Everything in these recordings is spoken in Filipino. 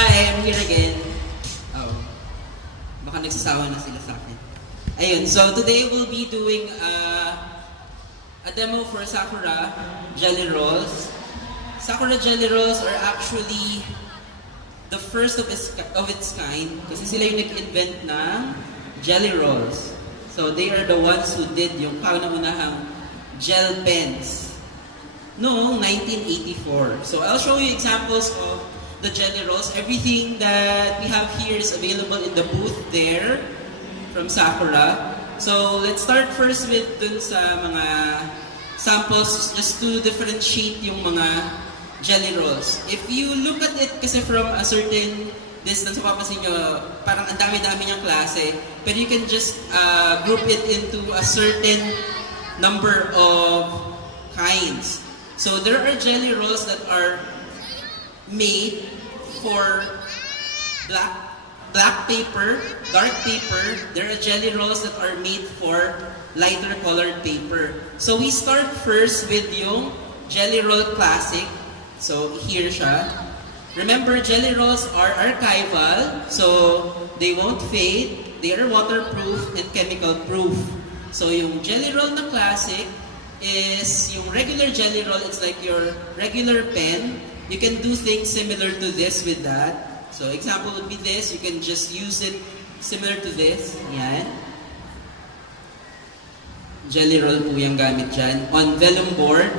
Hi, I'm here again. Oh, baka nagsasawa na sila sa akin. Ayun, so today we'll be doing a demo for Sakura Gelly Rolls. Sakura Gelly Rolls are actually the first of its kind kasi sila yung nag-invent ng Jelly Rolls. So they are the ones who did yung kauna-unahang gel pens noong 1984. So I'll show you examples of the Jelly Rolls. Everything that we have here is available in the booth there from Sakura. So let's start first with dun sa mga samples just to differentiate yung mga Jelly Rolls. If you look at it kasi from a certain distance, mapapansin nyo, parang ang dami-dami niyang klase. Pero you can just group it into a certain number of kinds. So there are Jelly Rolls that are made for black paper, dark paper. There are Jelly Rolls that are made for lighter colored paper. So we start first with yung Jelly Roll Classic. So here siya. Remember, Jelly Rolls are archival, so they won't fade. They are waterproof and chemical proof. So yung Jelly Roll na Classic is yung regular Jelly Roll. It's like your regular pen. You can do things similar to this with that. So example would be this. You can just use it similar to this. Yan. Jelly Roll po yung gamit dyan. On vellum board,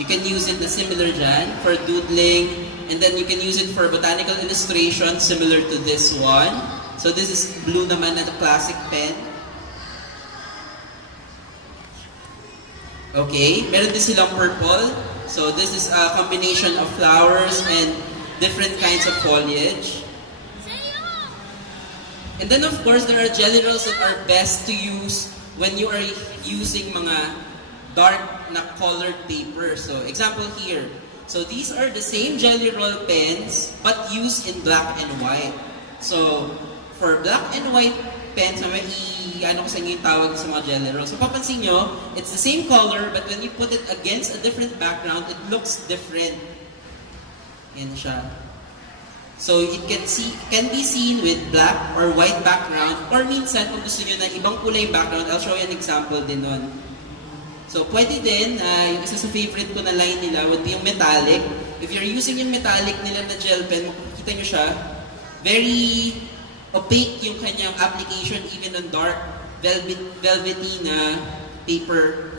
you can use it na similar dyan for doodling. And then you can use it for botanical illustration similar to this one. So this is blue naman na classic pen. Okay, meron din silang purple. So this is a combination of flowers and different kinds of foliage. And then of course, there are Jelly Rolls that are best to use when you are using mga dark na colored paper. So example here. So these are the same Jelly Roll pens but used in black and white. So for black and white pens, ano ko sa inyo yung tawag sa mga Jelly Rolls. So papansin nyo, it's the same color but when you put it against a different background, it looks different. Yan siya. So it can be seen with black or white background, or minsan kung gusto nyo na ibang kulay background, I'll show you an example din nun. So pwede din, yung isa sa favorite ko na line nila would be yung metallic. If you're using yung metallic nila na gel pen, makikita nyo siya, very opaque yung kanyang application even on dark, velvety na paper.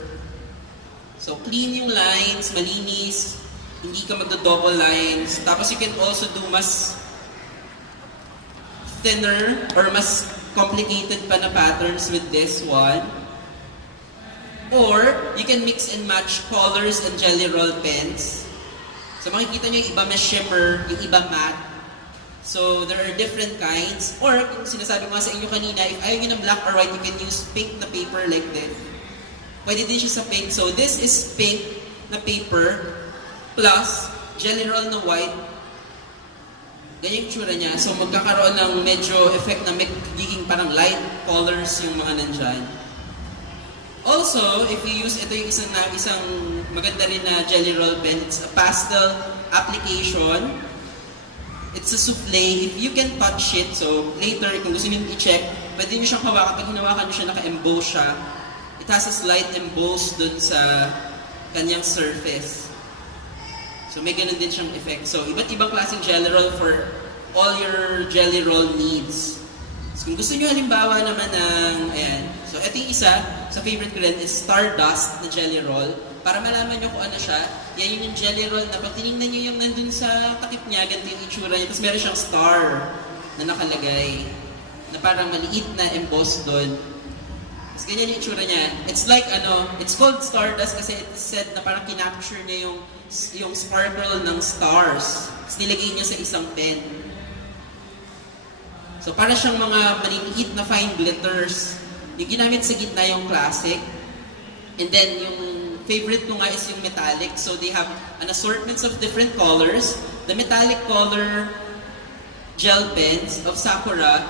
So clean yung lines, malinis, hindi ka magdo-double lines. Tapos you can also do mas thinner or mas complicated pa na patterns with this one. Or you can mix and match colors and Jelly Roll pens. So makikita nyo yung iba may shimmer, yung iba matte. So there are different kinds. Or kung sinasabi ko nga sa inyo kanina, if ayaw nyo ng black or white, you can use pink na paper like this. Pwede din siya sa pink. So this is pink na paper plus Jelly Roll na white. Ganyan yung tsura niya. So magkakaroon ng medyo effect na magiging parang light colors yung mga nandyan. Also, if you use ito yung isang maganda rin na Jelly Roll pen, it's a pastel application. It's a souffle. If you can touch it, so later kung gusto niyo i-check, pwede niyo siyang hawakan. Pag hinawakan niyo siya, naka-emboss siya. It has a slight emboss dun sa kanyang surface. So may ganun din siyang effect. So iba't ibang klaseng Jelly Roll for all your Jelly Roll needs. So kung gusto niyo halimbawa naman ng, ayan. So ito yung isa, sa favorite ko rin is Stardust na Jelly Roll. Para malaman niyo kung ano siya, yan yung Jelly Roll na pag tinignan niyo yung nandun sa takip niya, ganito yung itsura niya. Tapos meron siyang star na nakalagay, na parang maliit na emboss doon. Tapos ganyan yung itsura niya. It's like it's called Stardust kasi it is said na parang kinapture niya yung sparkle ng stars. Tapos nilagay niya sa isang pen. So para siyang mga maliliit na fine glitters. Yung ginamit sa gitna yung classic. And then yung favorite ko nga is yung metallic. So they have an assortment of different colors. The metallic color gel pens of Sakura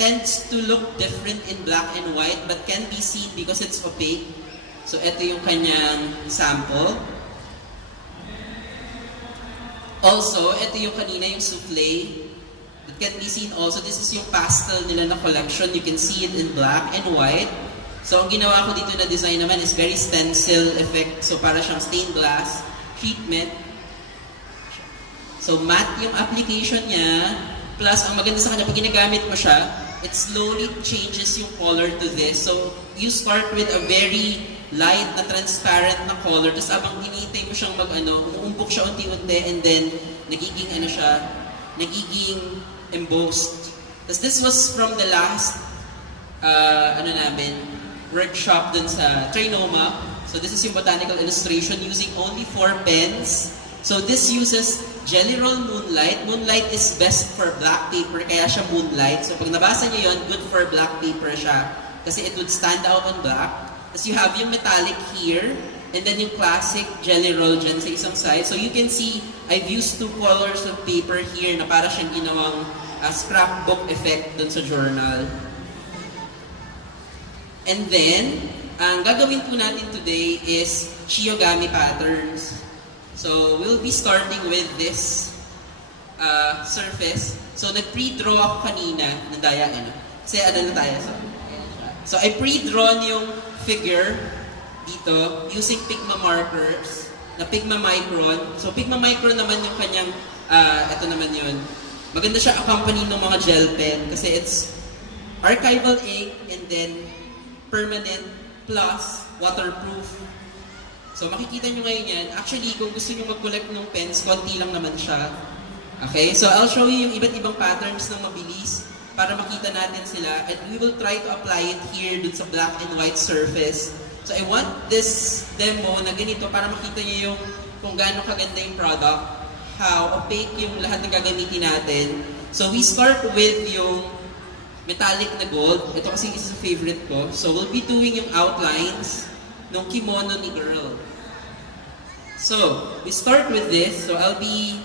tends to look different in black and white but can be seen because it's opaque. So ito yung kanyang sample. Also, ito yung kanina, yung souffle. That can be seen also. This is yung pastel nila na collection. You can see it in black and white. So, ang ginawa ko dito na design naman is very stencil effect. So, para siyang stained glass treatment. So, matte yung application niya. Plus, ang maganda sa kanya, pag ginagamit mo siya, it slowly changes yung color to this. So, you start with a very light na transparent na color. Tapos, abang hinihintay mo siyang umuumpok siya unti-unti and then, nagiging nagiging embossed. Tapos, this was from the last, workshop dun sa Trinoma. So, this is yung botanical illustration using only 4 pens. So, this uses Gelly Roll Moonlight. Moonlight is best for black paper, kaya siya Moonlight. So, pag nabasa niyo yun, good for black paper siya. Kasi it would stand out on black. Tapos you have yung metallic here, and then yung classic Gelly Roll dyan sa isang side. So, you can see, I've used 2 colors of paper here na para siyang ginawang scrapbook effect dun sa journal. And then, ang gagawin po natin today is Chiyogami patterns. So, we'll be starting with this surface. So, nag-pre-draw ako kanina ng diagram. Kasi na tayo. So, I pre-drawn yung figure dito using Pigma markers na Pigma Micron. So, Pigma Micron naman yung kanyang, ito naman yun. Maganda siya accompany ng mga gel pen kasi it's archival ink and then permanent plus waterproof. So makikita nyo ngayon yan. Actually, kung gusto nyo mag-collect ng pens, konti lang naman siya. Okay? So I'll show you yung iba't ibang patterns ng mabilis para makita natin sila. And we will try to apply it here dun sa black and white surface. So I want this demo na ganito para makita nyo yung kung gaano kaganda yung product, how opaque yung lahat ng gagamitin natin. So we start with yung metallic na gold. Ito kasi isa sa favorite ko. So, we'll be doing yung outlines ng kimono ni girl. So, we start with this. So, I'll be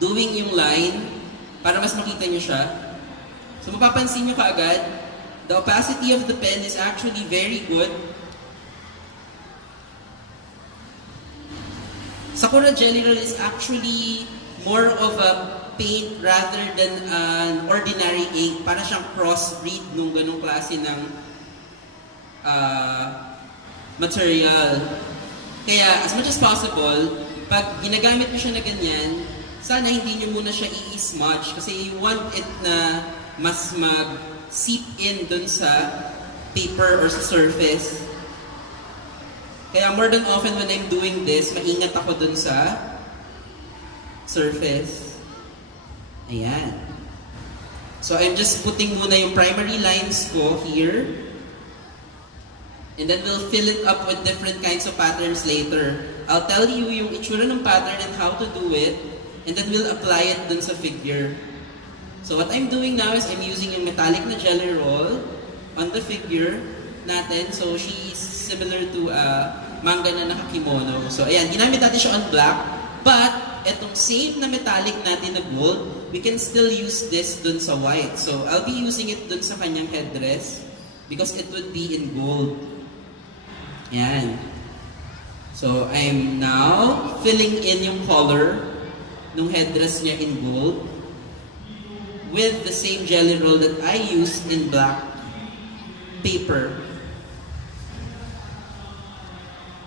doing yung line para mas makita nyo siya. So, mapapansin nyo kaagad, the opacity of the pen is actually very good. Sakura Gelly Roll is actually more of a paint rather than an ordinary ink. Para siyang crossbreed nung ganong klase ng material. Kaya, as much as possible, pag ginagamit mo siya na ganyan, sana hindi nyo muna siya i-smudge kasi you want it na mas mag-seep in dun sa paper or sa surface. Kaya more than often when I'm doing this, maingat ako dun sa surface. Ayan. So, I'm just putting muna yung primary lines ko here. And then we'll fill it up with different kinds of patterns later. I'll tell you yung itsura ng pattern and how to do it. And then we'll apply it dun sa figure. So, what I'm doing now is I'm using yung metallic na Gelly Roll on the figure natin. So, she's similar to manga na nakakimono. So, ayan. Ginamit natin siya on black. But, etong same na metallic natin na gold, we can still use this dun sa white. So, I'll be using it dun sa kanyang headdress because it would be in gold. Yan. So, I'm now filling in yung color ng headdress niya in gold with the same Gelly Roll that I used in black paper.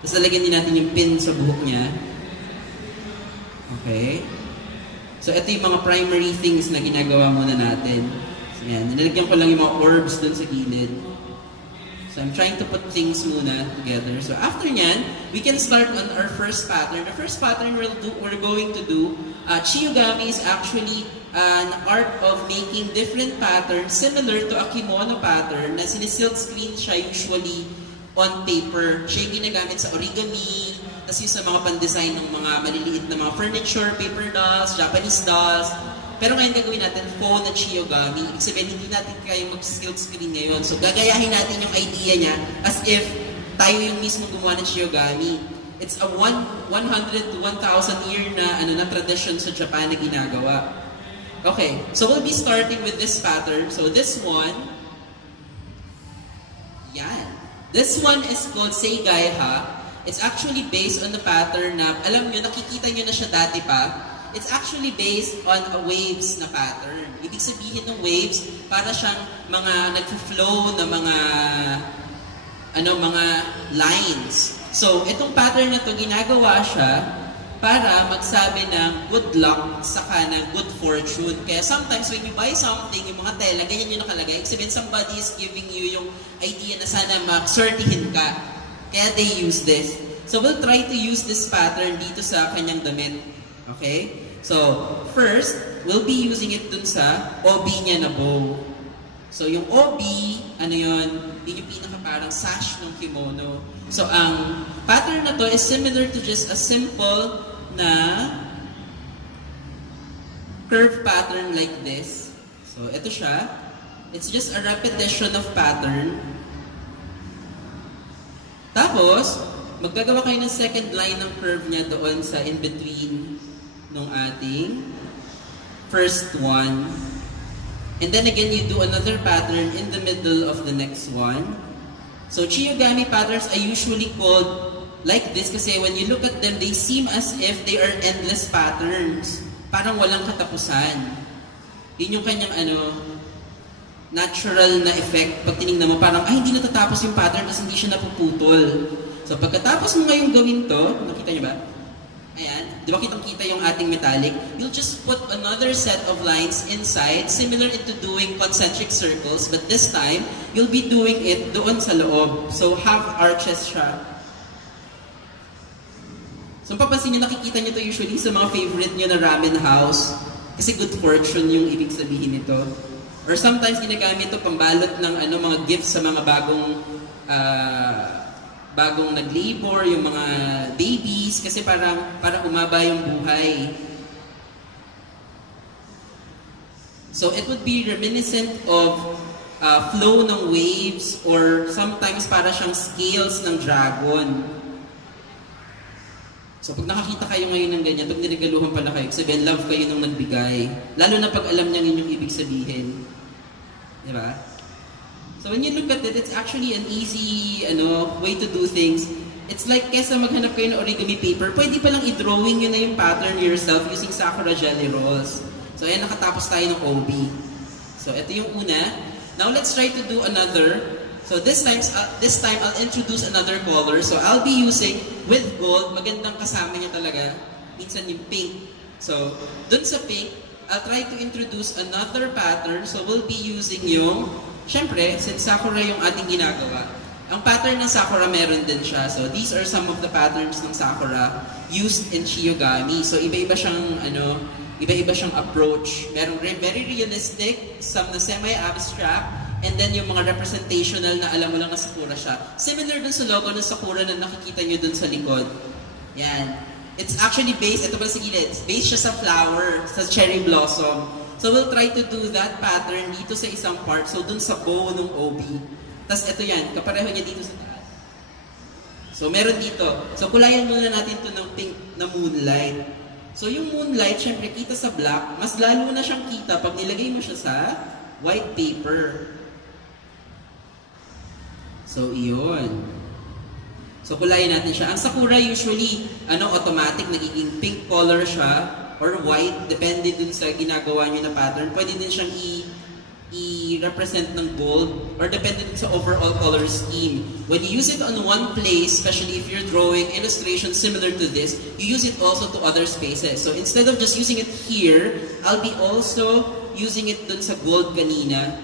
Tapos lalagyan din natin yung pin sa buhok niya. Okay. So, ito yung mga primary things na ginagawa muna natin. So, yan. Nilalagyan ko lang yung mga orbs dun sa gilid. So, I'm trying to put things muna together. So, after nyan, we can start on our first pattern. The first pattern we're going to do, Chiyogami is actually an art of making different patterns similar to a kimono pattern na sinisilk screen siya usually on paper. Siya yung ginagamit sa origami, tapos yung sa mga pan-design ng mga maliliit na mga furniture, paper dolls, Japanese dolls. Pero ngayon gagawin natin phone na Chiyogami. Ibig sabihin, hindi natin kaya mag-silk screen ngayon. So gagayahin natin yung idea niya as if tayo yung mismo gumawa ng Chiyogami. It's a 100 to 1,000 year na tradition sa Japan na ginagawa. Okay, so we'll be starting with this pattern. So this one, yan. This one is called Seigaiha. it's actually based on the pattern na, alam nyo, nakikita nyo na siya dati pa. It's actually based on a waves na pattern. Ibig sabihin ng waves, para siyang mga nag-flow na mga lines. So, itong pattern na to ginagawa siya para magsabi ng good luck saka ng good fortune. Kaya sometimes when you buy something, yung mga tela, ganyan yung nakalagay. Ibig sabihin, somebody is giving you yung idea na sana magsortihin ka. Kaya they use this. So we'll try to use this pattern dito sa kanyang damit. Okay? So, first, we'll be using it dun sa OB niya na bow. So yung OB, ano yun? Yun yung pinaka parang sash ng kimono. So ang pattern na to is similar to just a simple na curve pattern like this. So, ito siya. It's just a repetition of pattern. Tapos, maggagawa kayo ng second line ng curve niya doon sa in-between ng ating first one. And then again, you do another pattern in the middle of the next one. So, Chiyogami patterns are usually called like this kasi when you look at them, they seem as if they are endless patterns. Parang walang katapusan. Yun yung kanyang natural na effect. Pag tinignan mo, parang, hindi natatapos yung pattern kasi hindi siya napuputol. So pagkatapos mo ngayong gawin to, nakita niyo ba? Ayan, di ba kitang-kita yung ating metallic? You'll just put another set of lines inside, similar into doing concentric circles, but this time, you'll be doing it doon sa loob. So half arches siya. So, papansin nyo, nakikita nyo to usually sa mga favorite nyo na ramen house. Kasi good fortune yung ibig sabihin nito. Or sometimes, ginagamit ito pambalot ng mga gifts sa mga bagong nag-labor, yung mga babies, kasi para umaba yung buhay. So, it would be reminiscent of flow ng waves or sometimes para siyang scales ng dragon. So pag nakakita kayo ngayon ng ganyan, pag niregaluhan pala kayo, sabihin, love kayo nung nagbigay. Lalo na pag alam niya yung ibig sabihin. Di ba? So when you look at it, it's actually an easy way to do things. It's like, kesa maghanap kayo ng origami paper, pwede palang i-drawing nyo na yung pattern yourself using Sakura Gelly Rolls. So ayan, nakatapos tayo ng OB. So ito yung una. Now let's try to do another. So this time I'll introduce another color. So I'll be using with gold. Magandang kasama niya talaga. Minsan yung pink. So dun sa pink, I'll try to introduce another pattern. So we'll be using yung, syempre, since Sakura yung ating ginagawa, ang pattern ng Sakura meron din siya. So these are some of the patterns ng Sakura used in Chiyogami. So iba-iba siyang approach. Merong very realistic, some na semi-abstract, and then yung mga representational na alam mo lang na Sakura siya. Similar dun sa logo ng Sakura na nakikita nyo dun sa likod. Yan. It's actually based, ito pala sa gilid, based siya sa flower, sa cherry blossom. So we'll try to do that pattern dito sa isang part, so dun sa bow ng OB. Tapos ito yan, kapareho niya dito sa taas. So meron dito. So kulayan muna natin ito ng pink na moonlight. So yung moonlight, syempre kita sa black, mas lalo na siyang kita pag nilagay mo siya sa white paper. So, iyon. So, kulayan natin siya. Ang Sakura usually, automatic, nagiging pink color siya or white, depende dun sa ginagawa niyo na pattern. Pwede din siyang i-represent ng gold or depende dun sa overall color scheme. When you use it on one place, especially if you're drawing illustrations similar to this, you use it also to other spaces. So, instead of just using it here, I'll be also using it dun sa gold kanina.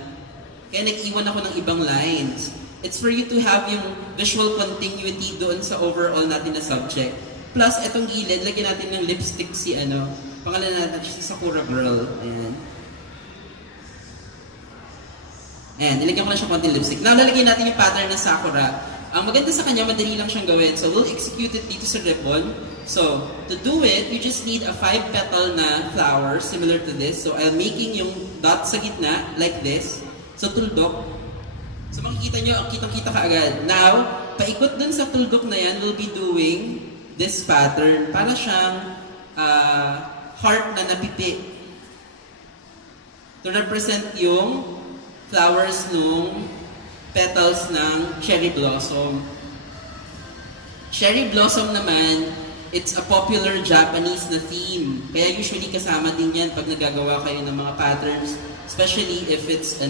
Kaya nag-iwan ako ng ibang lines. It's for you to have yung visual continuity doon sa overall natin na subject. Plus, etong gilid, lagyan natin ng lipstick si pangalan natin si Sakura Girl. Ayan. Ayan, nilagyan ko na siya konting lipstick. Now, lalagyan natin yung pattern ng Sakura. Ang maganda sa kanya, madali lang siyang gawin. So, we'll execute it dito sa ribbon. So, to do it, you just need a 5-petal na flower, similar to this. So, I'm making yung dot sa gitna, like this. So, tuldok. So makikita nyo, ang kitang-kita ka agad. Now, paikot dun sa tuldok na yan, we'll be doing this pattern. Para siyang heart na napipi. To represent yung flowers nung petals ng cherry blossom. Cherry blossom naman, it's a popular Japanese na theme. Kaya usually kasama din yan pag nagagawa kayo ng mga patterns, especially if it's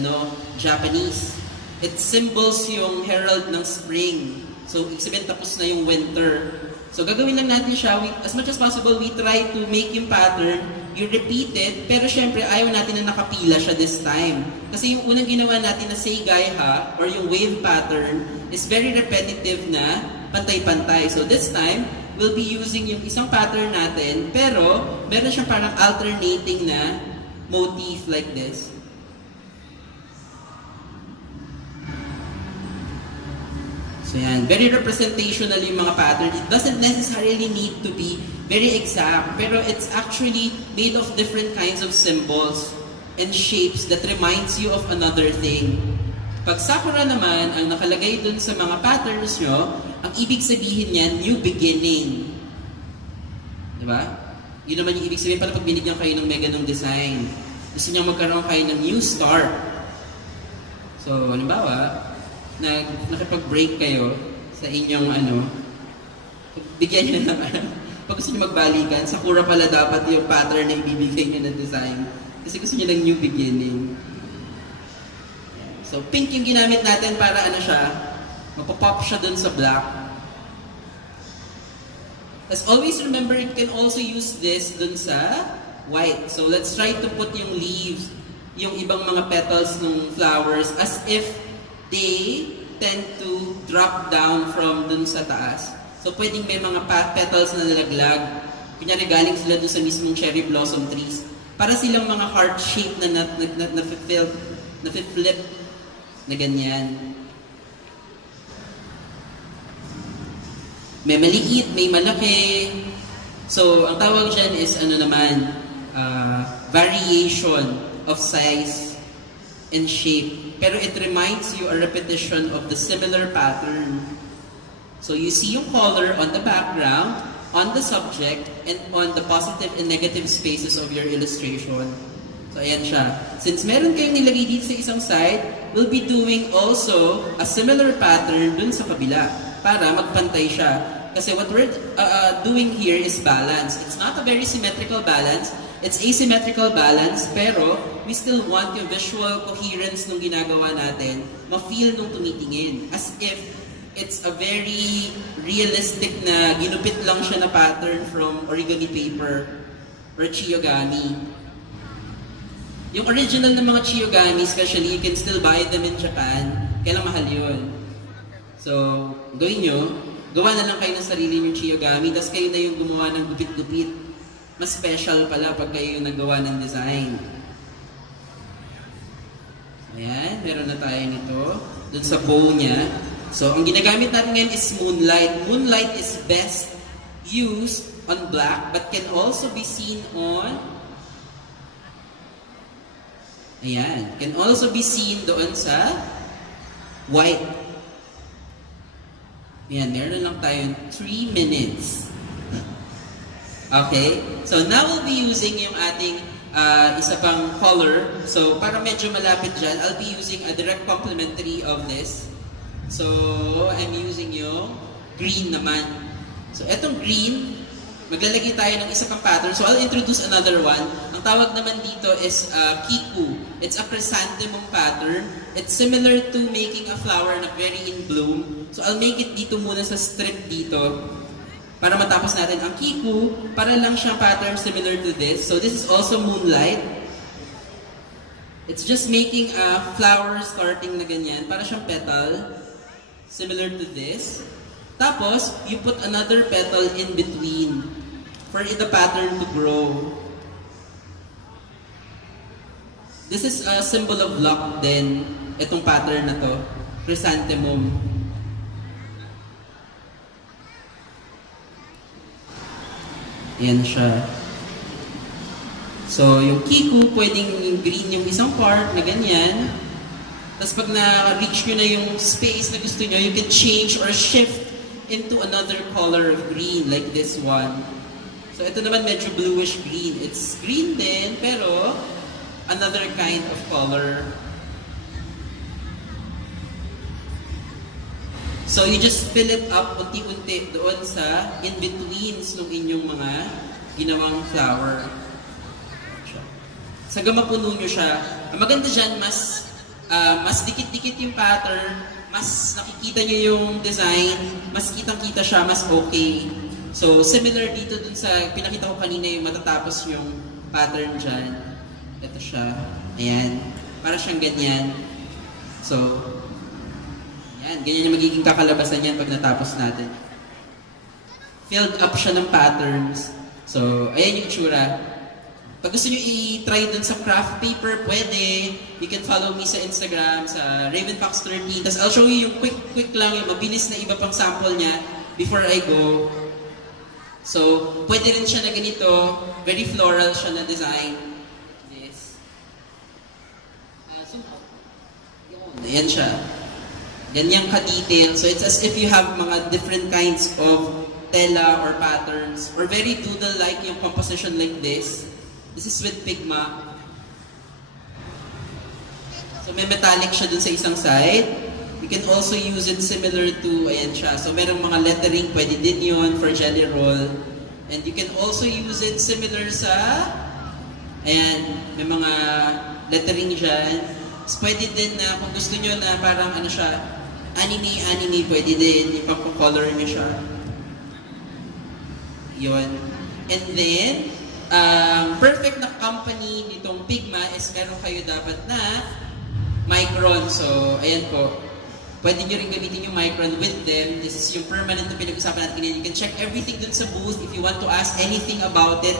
Japanese. It symbols yung herald ng spring. So, ibig sabihin tapos na yung winter. So, gagawin lang natin siya. As much as possible, we try to make yung pattern, you repeat it, pero syempre, ayaw natin na nakapila siya this time. Kasi yung unang ginawa natin na seigaiha, or yung wave pattern, is very repetitive na pantay-pantay. So, this time, we'll be using yung isang pattern natin, pero meron siyang parang alternating na motif like this. So yan, very representational yung mga pattern. It doesn't necessarily need to be very exact, pero it's actually made of different kinds of symbols and shapes that reminds you of another thing. Pag Sakura naman, ang nakalagay dun sa mga patterns nyo, ang ibig sabihin niyan, new beginning. Diba? Yun naman yung ibig sabihin pala pag binigyan kayo ng mega ng design. Gusto nyo magkaroon kayo ng new start. So, halimbawa, nakipag-break kayo sa inyong bigyan nyo naman. Pag gusto nyo magbalikan, Sakura pala dapat yung pattern na ibibigay nyo ng design. Kasi gusto nyo ng new beginning. So, pink yung ginamit natin para siya, mapapop siya dun sa black. As always remember, you can also use this dun sa white. So, let's try to put yung leaves, yung ibang mga petals ng flowers as if they tend to drop down from dun sa taas. So, pwedeng may mga petals na nalaglag. Kunyari, galing sila dun sa mismong cherry blossom trees. Para silang mga heart shape na na-flip na ganyan. May maliit, may malaki. So, ang tawag dyan is variation of size and shape. Pero it reminds you a repetition of the similar pattern. So you see yung color on the background, on the subject, and on the positive and negative spaces of your illustration. So ayan siya. Since meron kayong nilagay dito sa isang side, we'll be doing also a similar pattern dun sa kabila para magpantay siya. Kasi what we're doing here is balance. It's not a very symmetrical balance. It's asymmetrical balance, pero we still want yung visual coherence nung ginagawa natin, ma-feel nung tumitingin. As if it's a very realistic na ginupit lang siya na pattern from origami paper or chiyogami. Yung original na mga chiyogami, especially, you can still buy them in Japan. Kailang mahal yun. So, gawin nyo, gawa na lang kayo ng sarili yung chiyogami, tapos kayo na yung gumawa ng gupit-gupit. Mas special pala pag kayo yung nagawa ng design. Ayan, meron na tayo nito. Dun sa bow niya. So, ang ginagamit natin ngayon is moonlight. Moonlight is best used on black but can also be seen on can also be seen doon sa white. Ayan, meron na lang tayo 3 minutes. Okay? So, now we'll be using yung ating isa pang color. So, para medyo malapit dyan, I'll be using a direct complementary of this. So, I'm using yung green naman. So, etong green, maglalagay tayo ng isa pang pattern. So, I'll introduce another one. Ang tawag naman dito is kiku. It's a chrysanthemum pattern. It's similar to making a flower na very in bloom. So, I'll make it dito muna sa strip dito. Para matapos natin ang kiku, para lang siyang pattern similar to this. So this is also moonlight. It's just making a flower starting na ganyan, para siyang petal, similar to this. Tapos, you put another petal in between for the pattern to grow. This is a symbol of luck din, itong pattern na to, chrysanthemum. Ayan siya. So, yung kiku, pwedeng yung green yung isang part na ganyan. Tapos pag na-reach nyo na yung space na gusto nyo, you can change or shift into another color of green, like this one. So, ito naman medyo bluish green. It's green din, pero another kind of color. So you just fill it up unti-unti doon sa in-betweens ng inyong mga ginawang flower. Sa mapuno nyo siya, ang maganda dyan, mas dikit-dikit yung pattern, mas nakikita nyo yung design, mas kitang-kita siya, mas okay. So similar dito dun sa pinakita ko kanina yung matatapos yung pattern dyan. Ito siya. Ayan. Para siyang ganyan. So, ayan. Ganyan yung magiging kakalabasan yan pag natapos natin. Filled up siya ng patterns. So, ayan yung itsura. Pag gusto nyo i-try dun sa craft paper, pwede. You can follow me sa Instagram, sa RavenFox13. Tapos I'll show you yung quick lang, yung mabilis na iba pang sample niya before I go. So, pwede rin siya na ganito. Very floral siya na design. Yes. Ayan siya. Ganyan ka-detail. So, it's as if you have mga different kinds of tela or patterns or very doodle-like yung composition like this. This is with Pigma. So may metallic siya dun sa isang side. You can also use it similar to, ayan siya. So merong mga lettering, pwede din yun for jelly roll. And you can also use it similar sa, ayan, may mga lettering dyan. So pwede din na kung gusto nyo na parang ano siya, anime, pwede din. Ipag-color nyo siya. Yun. And then, perfect na company nitong Pigma is meron kayo dapat na micron. So, ayan po. Pwede nyo rin gamitin yung micron with them. This is yung permanent na pinag-usapan natin kanina. You can check everything dun sa booth. If you want to ask anything about it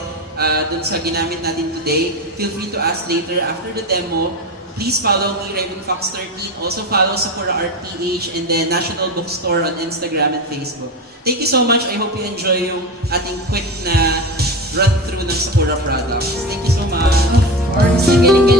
dun sa ginamit natin today, feel free to ask later after the demo. Please follow me, RavenFox13. Also follow Sakura Art PH and the National Bookstore on Instagram and Facebook. Thank you so much. I hope you enjoy yung ating quick na run-through ng Sakura products. Thank you so much. Of course, galing-galing